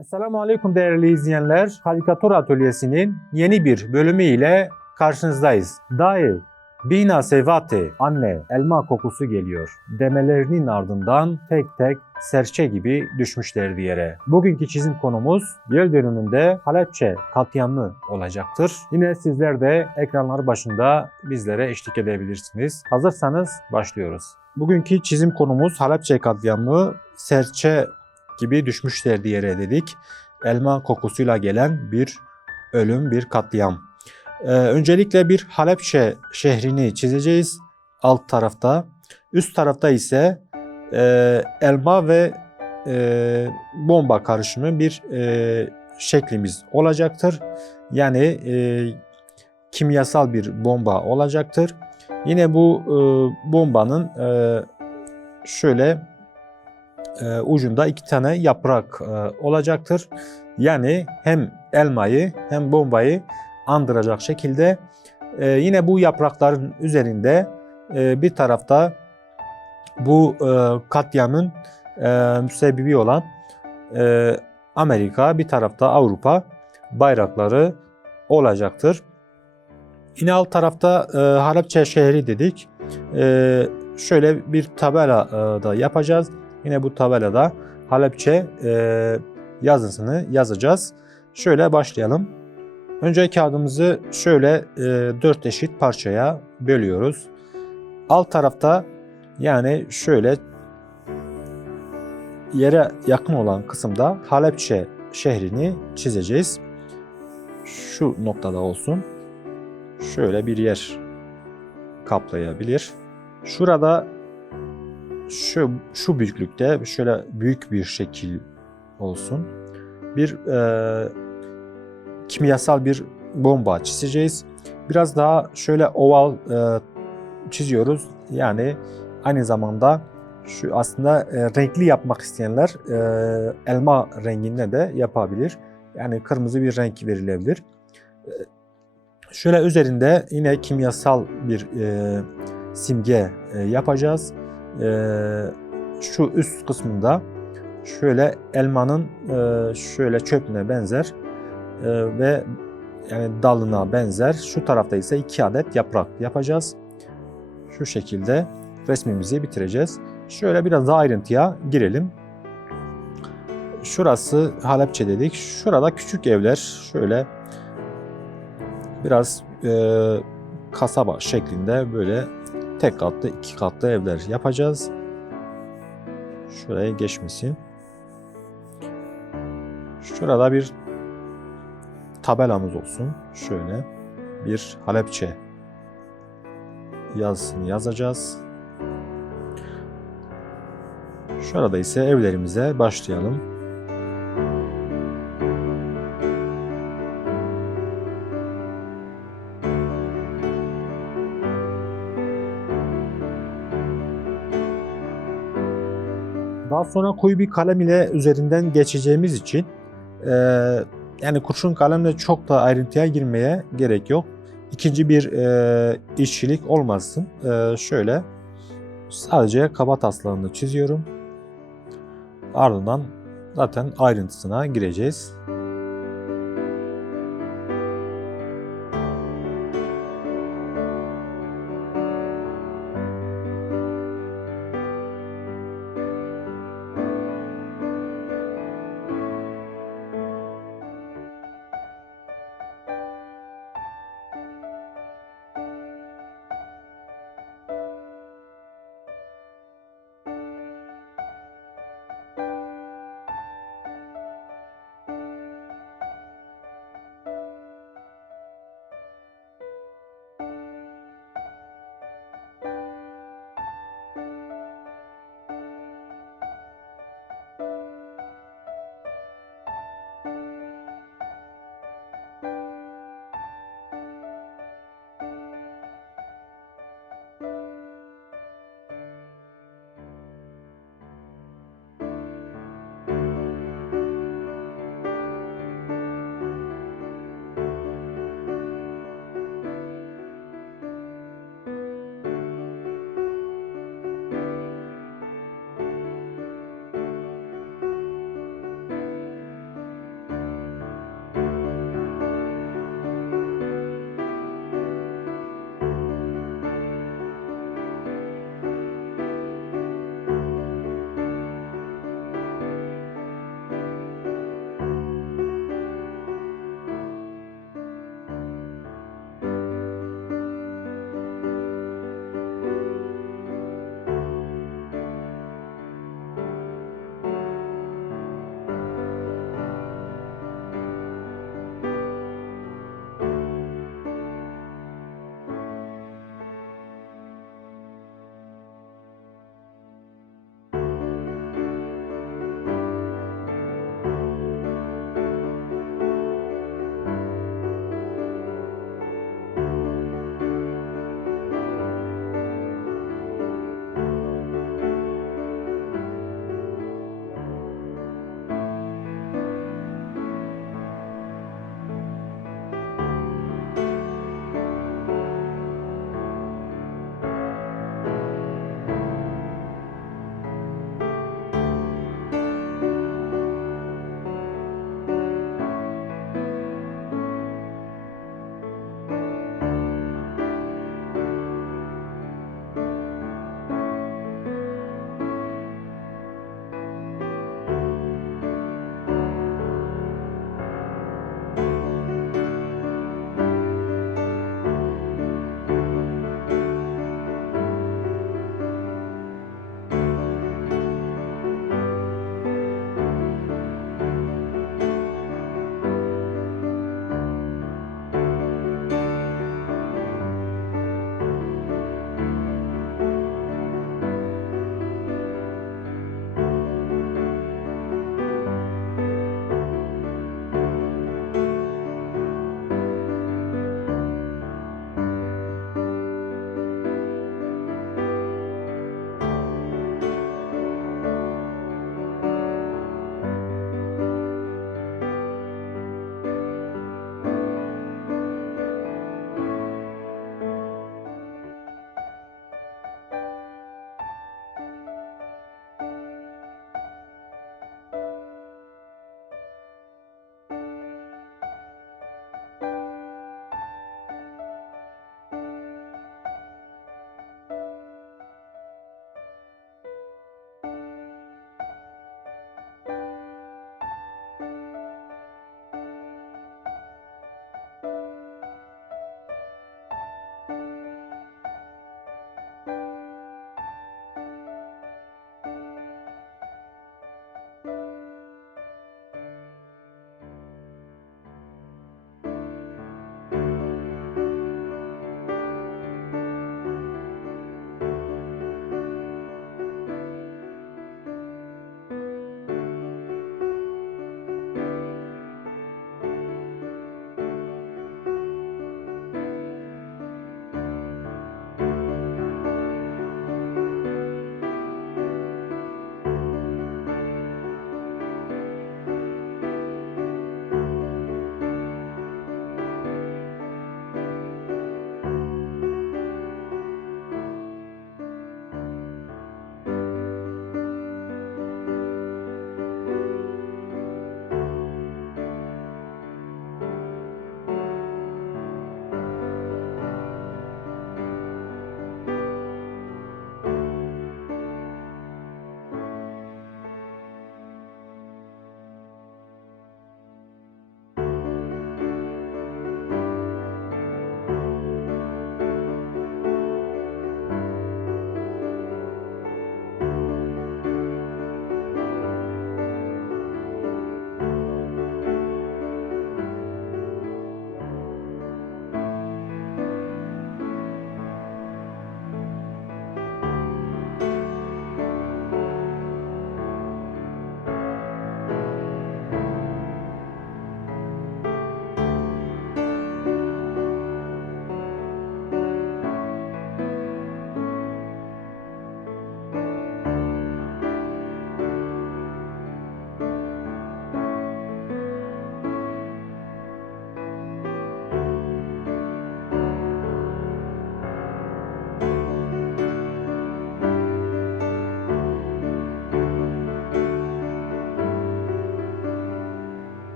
Esselamu Aleyküm değerli izleyenler. Harikator Atölyesi'nin yeni bir bölümü ile karşınızdayız. Dayı, Bina Sevate, anne, elma kokusu geliyor demelerinin ardından tek tek serçe gibi düşmüşlerdi yere. Bugünkü çizim konumuz yıl dönümünde Halepçe katliamı olacaktır. Yine sizler de ekranlar başında bizlere eşlik edebilirsiniz. Hazırsanız başlıyoruz. Bugünkü çizim konumuz Halepçe katliamı serçe gibi düşmüşlerdi yere dedik. Elma kokusuyla gelen bir ölüm, bir katliam. Ee, öncelikle bir Halepçe şehrini çizeceğiz alt tarafta. Üst tarafta ise e, elma ve e, bomba karışımı bir e, şeklimiz olacaktır. Yani e, kimyasal bir bomba olacaktır. Yine bu e, bombanın e, şöyle e, ucunda iki tane yaprak e, olacaktır. Yani hem elmayı hem bombayı andıracak şekilde e, yine bu yaprakların üzerinde e, bir tarafta bu e, katliamın e, müsebbibi olan e, Amerika, bir tarafta Avrupa bayrakları olacaktır. Yine alt tarafta e, Halepçe şehri dedik. E, şöyle bir tabela e, da yapacağız. Yine bu tabelada Halepçe e, yazısını yazacağız. Şöyle başlayalım. Önce kağıdımızı şöyle e, dört eşit parçaya bölüyoruz. Alt tarafta yani şöyle yere yakın olan kısımda Halepçe şehrini çizeceğiz. Şu noktada olsun. Şöyle bir yer kaplayabilir. Şurada şu şu büyüklükte şöyle büyük bir şekil olsun. Bir e, kimyasal bir bomba çizeceğiz. Biraz daha şöyle oval e, çiziyoruz. Yani aynı zamanda şu aslında e, renkli yapmak isteyenler e, elma renginde de yapabilir. Yani kırmızı bir renk verilebilir. E, şöyle üzerinde yine kimyasal bir e, simge e, yapacağız. E, şu üst kısmında şöyle elmanın e, şöyle çöpüne benzer e, ve yani dalına benzer. Şu tarafta ise iki adet yaprak yapacağız. Şu şekilde resmimizi bitireceğiz. Şöyle biraz daha ayrıntıya girelim. Şurası Halepçe dedik. Şurada küçük evler şöyle biraz e, kasaba şeklinde böyle tek katlı iki katlı evler yapacağız. Şuraya geçmesin. Şurada bir tabelamız olsun. Şöyle bir Halepçe yazısını yazacağız. Şurada ise evlerimize başlayalım. Sonra koyu bir kalem ile üzerinden geçeceğimiz için e, yani kurşun kalemle çok da ayrıntıya girmeye gerek yok. İkinci bir e, işçilik olmasın. E, şöyle sadece kaba taslağını çiziyorum. Ardından zaten ayrıntısına gireceğiz.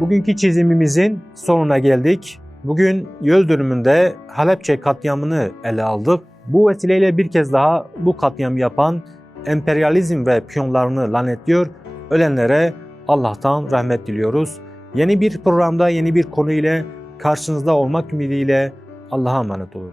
Bugünkü çizimimizin sonuna geldik. Bugün yıl dönümünde Halepçe katliamını ele aldık. Bu vesileyle bir kez daha bu katliamı yapan emperyalizm ve piyonlarını lanetliyor. Ölenlere Allah'tan rahmet diliyoruz. Yeni bir programda yeni bir konu ile karşınızda olmak ümidiyle Allah'a emanet olun.